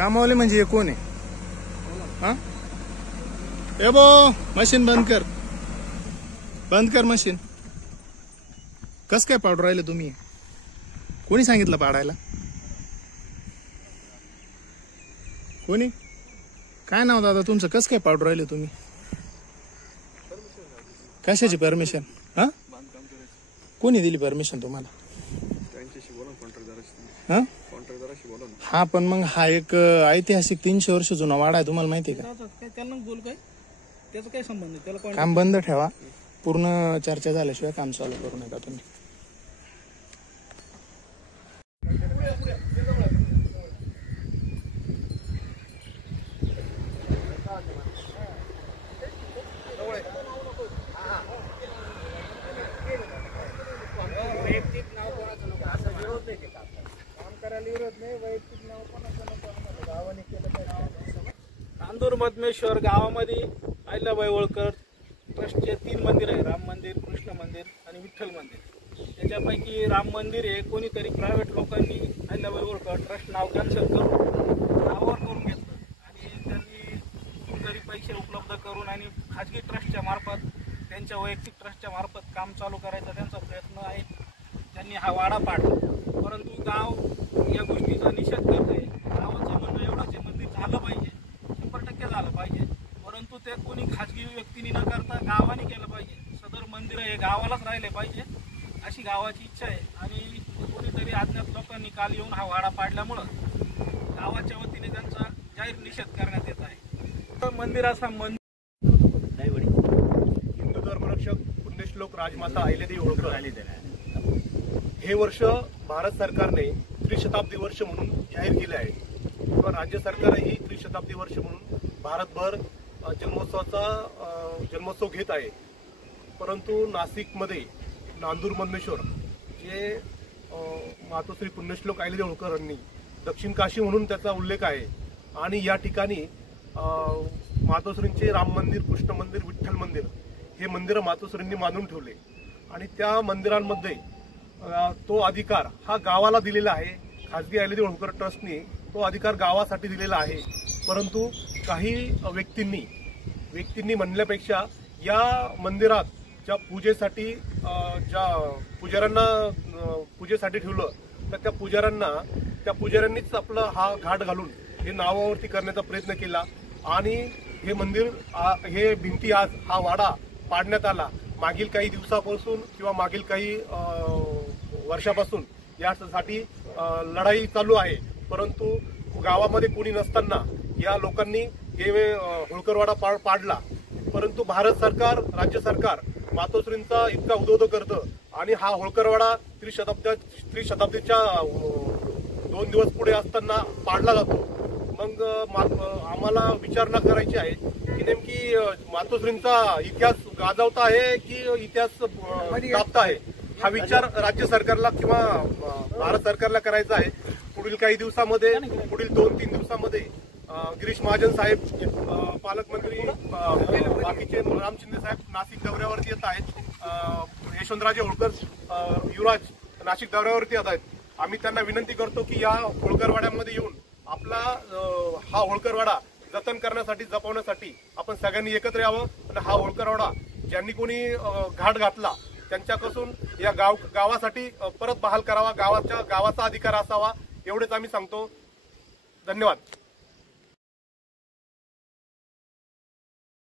कामावले म्हणजे हे कोण आहे? हा ए बो मशीन बंद कर, बंद कर मशीन. कस काय पाडू राहिले तुम्ही? कोणी सांगितलं पाडायला? कोणी? काय नाव दादा तुमचं? कस काय पाडू राहिले तुम्ही? कशाची परमिशन? हा कोणी दिली परमिशन तुम्हाला? हा हा पण मग हा एक ऐतिहासिक 300 वर्ष जुना वाडा आहे, तुम्हाला माहिती आहे का? त्याचा काय संबंध? त्याला काम बंद ठेवा, पूर्ण चर्चा झाल्याशिवाय काम चालू करू नका तुम्ही. वैयक्तिक नाव कोणाचं नको, असं विरोध नाही. काम करायला विरोध नाही, वैयक्तिक नाव कोणाचं नको. गावाने केलं पाहिजे. नांदूर मधमेश्वर गावामध्ये अहिल्याबाई होळकर ट्रस्टचे 3 मंदिर आहे, राम मंदिर, कृष्ण मंदिर आणि विठ्ठल मंदिर. त्याच्यापैकी राम मंदिर हे कोणीतरी प्रायव्हेट लोकांनी अहिल्याबाई होळकर ट्रस्ट नाव कॅन्सल करून नावावर करून घेतलं आणि त्यांनी कुठेतरी पैसे उपलब्ध करून आणि खाजगी ट्रस्टच्या मार्फत, त्यांच्या वैयक्तिक ट्रस्टच्या मार्फत काम चालू करायचा त्यांचा प्रयत्न आहे. त्यांनी हा वाडा पाडला, परंतु गाव या गोष्टीचा निषेध करते. गावाचं म्हणणं एवढंच आहे, मंदिर झालं पाहिजे, 100% झालं पाहिजे, परंतु ते कोणी खाजगी व्यक्तीने न करता गावाने केलं पाहिजे. सदर मंदिर हे गावालाच राहिले पाहिजे अशी गावाची इच्छा आहे. आणि कोणीतरी अज्ञात लोकांनी काल येऊन हा वाडा पाडल्यामुळं गावाच्या वतीने त्यांचा जाहीर निषेध करण्यात येत आहे. मंदिराचा हिंदू धर्मरक्षक पुण्यश्लोक राजमाता अहिल्यादेवी होळकर हे वर्ष भारत सरकारने त्रिशताब्दी वर्ष म्हणून जाहीर केले आहे किंवा राज्य सरकारही त्रिशताब्दी वर्ष म्हणून भारतभर जन्मोत्सव घेत आहे. परंतु नाशिकमध्ये नांदूर मधमेश्वर जे मातोश्री पुण्यश्लोक अहिल्यादेवी होळकरांनी दक्षिण काशी म्हणून त्याचा उल्लेख आहे आणि या ठिकाणी मातोश्रींचे राम मंदिर, कृष्ण मंदिर, विठ्ठल मंदिर हे मंदिरं मातोश्रींनी बांधून ठेवले आणि त्या मंदिरांमध्ये तो अधिकार हा गावाला दिलेला आहे. खाजगी अहिल्यादेवी होळकर ट्रस्टने तो अधिकार गावासाठी दिलेला आहे. परंतु काही व्यक्तींनी म्हणल्यापेक्षा या मंदिरात ज्या पूजेसाठी ज्या पुजाऱ्यांना पूजेसाठी ठेवलं तर त्या पुजाऱ्यांनीच आपला हा घाट घालून हे नावावरती करण्याचा प्रयत्न केला आणि हे मंदिर हे भिंती आज हा वाडा पाडण्यात आला. मागील काही दिवसापासून किंवा मागील काही वर्षापासून यासाठी लढाई चालू आहे. परंतु गावामध्ये कोणी नसताना या लोकांनी हे होळकरवाडा पाडला. परंतु भारत सरकार, राज्य सरकार मातोश्रींचा इतका उदोदो करतं आणि हा होळकरवाडा त्रिशताब्दीच्या 2 दिवस पुढे असताना पाडला जातो. मग आम्हाला विचारणा करायची आहे की नेमकी मातोश्रींचा इतिहास गाजवता आहे की इतिहास कापता आहे, हा विचार राज्य सरकारला किंवा भारत सरकारला करायचा आहे. पुढील काही दिवसामध्ये, पुढील 2-3 दिवसामध्ये गिरीश महाजन साहेब, पालकमंत्री, बाकीचे राम शिंदे साहेब नाशिक दौऱ्यावरती येत आहेत. यशवंतराजे होळकर युवराज नाशिक दौऱ्यावरती येत आहेत. आम्ही त्यांना विनंती करतो की या होळकरवाड्यामध्ये येऊन आपला हा होळकरवाडा जतन करण्यासाठी, जपवण्यासाठी आपण सगळ्यांनी एकत्र यावं आणि हा होळकरवाडा ज्यांनी कोणी घाट घातला त्यांच्यापासून या गावासाठी परत बहाल करावा, गावाचा अधिकार असावा, एवढेच आम्ही सांगतो. धन्यवाद.